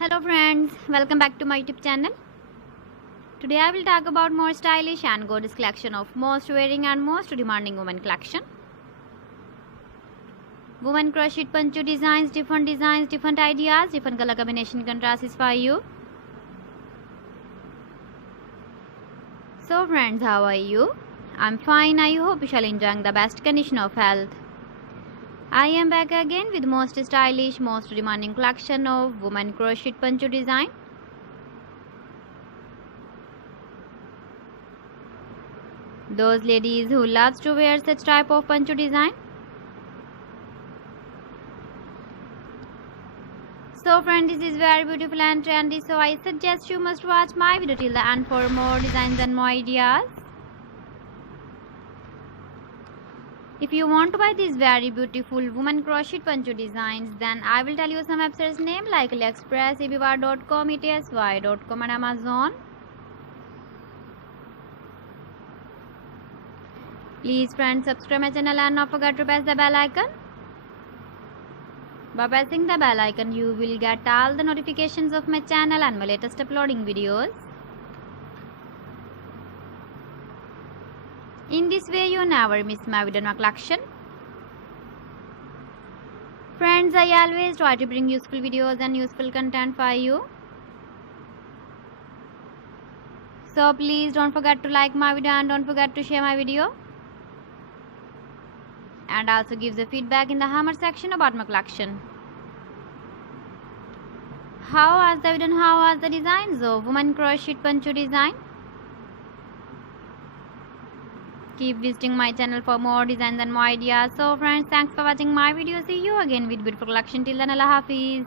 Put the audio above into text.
Hello friends, welcome back to my YouTube channel. Today I will talk about more stylish and gorgeous collection of most wearing and most demanding women collection. Women crochet poncho designs, different ideas, different color combination contrasts for you. So friends, how are you? I'm fine. I hope you shall enjoying the best condition of health. I am back again with most stylish, most demanding collection of women crochet poncho design. Those ladies who loves to wear such type of poncho design. So friend, this is very beautiful and trendy, so I suggest you must watch my video till the end for more designs and more ideas. If you want to buy these very beautiful woman crochet poncho designs, then I will tell you some websites name like AliExpress, eBay.com, ETSY.com and Amazon. Please friends, subscribe my channel and not forget to press the bell icon. By pressing the bell icon, you will get all the notifications of my channel and my latest uploading videos. In this way, you never miss my video or collection. Friends, I always try to bring useful videos and useful content for you. So please don't forget to like my video and don't forget to share my video. And also give the feedback in the comment section about my collection. How was the video and how was the designs of woman crochet poncho design? Keep visiting my channel for more designs and more ideas. So friends, thanks for watching my video. See you again with beautiful collection. Till then, Allah Hafiz.